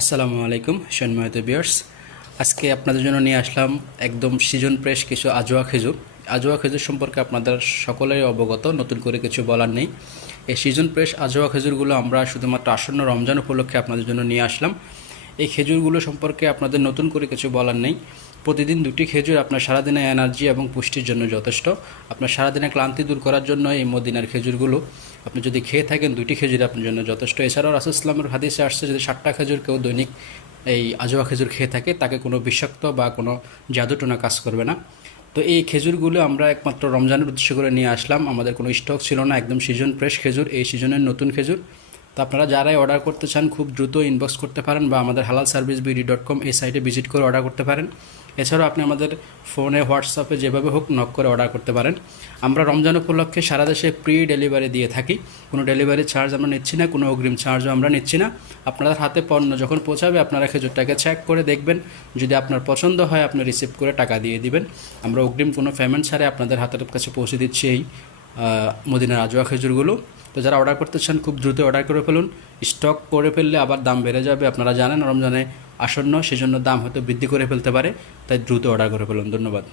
আসসালামু আলাইকুম সম্মানিত ভিউয়ার্স। আজকে আপনাদের জন্য নিয়ে আসলাম একদম সিজন ফ্রেশ কিছু আজোয়া খেজুর। আজোয়া খেজুর সম্পর্কে আপনাদের সকলেই অবগত, নতুন করে কিছু বলার নেই। এই সিজন ফ্রেশ আজোয়া খেজুরগুলো আমরা শুধুমাত্র আসন্ন রমজান উপলক্ষে আপনাদের জন্য নিয়ে আসলাম। এই খেজুরগুলো সম্পর্কে আপনাদের নতুন করে কিছু বলার নেই। প্রতিদিন 2টি খেজুর আপনার সারাদিনের এনার্জি এবং পুষ্টির জন্য যথেষ্ট। আপনার সারাদিনের ক্লান্তি দূর করার জন্য এই মদিনার খেজুরগুলো আপনি যদি খেয়ে থাকেন 2টি খেজুর আপনার জন্য যথেষ্ট। এছাড়াও রাসূল ইসলামের হাদিসে আসছে, যদি 7টা খেজুর কেউ দৈনিক এই আজোয়া খেজুর খেয়ে থাকে তাকে কোনো বিষাক্ত বা কোনো জাদুটোনা কাজ করবে না। তো এই খেজুরগুলো আমরা একমাত্র রমজানের উদ্দেশ্য করে নিয়ে আসলাম। আমাদের কোনো স্টক ছিল না, একদম সিজন ফ্রেশ খেজুর, এই সিজনের নতুন খেজুর। তো আপনারা যারাই অর্ডার করতে চান খুব দ্রুত ইনবক্স করতে পারেন বা আমাদের halalserviceBD.com এই সাইটে ভিজিট করে অর্ডার করতে পারেন। এছাড়াও আপনি আমাদের ফোনে, হোয়াটসঅ্যাপে যেভাবে হোক নক করে অর্ডার করতে পারেন। আমরা রমজান উপলক্ষে সারা দেশে প্রি ডেলিভারি দিয়ে থাকি। কোনো ডেলিভারি চার্জ আমরা নিচ্ছি না, কোনো অগ্রিম চার্জও আমরা নিচ্ছি না। আপনাদের হাতে পণ্য যখন পৌঁছাবে আপনারা খেজুরটাকে চেক করে দেখবেন, যদি আপনার পছন্দ হয় আপনি রিসিভ করে টাকা দিয়ে দিবেন। আমরা অগ্রিম কোনো পেমেন্ট ছাড়াই আপনাদের হাতের কাছে পৌঁছে দিচ্ছি এই মদিনার আজোয়া খেজুরগুলো। তো যারা অর্ডার করতে চান খুব দ্রুত অর্ডার করে ফেলুন। স্টক করে ফেললে আবার দাম বেড়ে যাবে, আপনারা জানেন রমজানে আসন্ন, সেজন্য দাম হয়তো বৃদ্ধি করে ফেলতে পারে, তাই দ্রুত অর্ডার করে ফেলুন। ধন্যবাদ।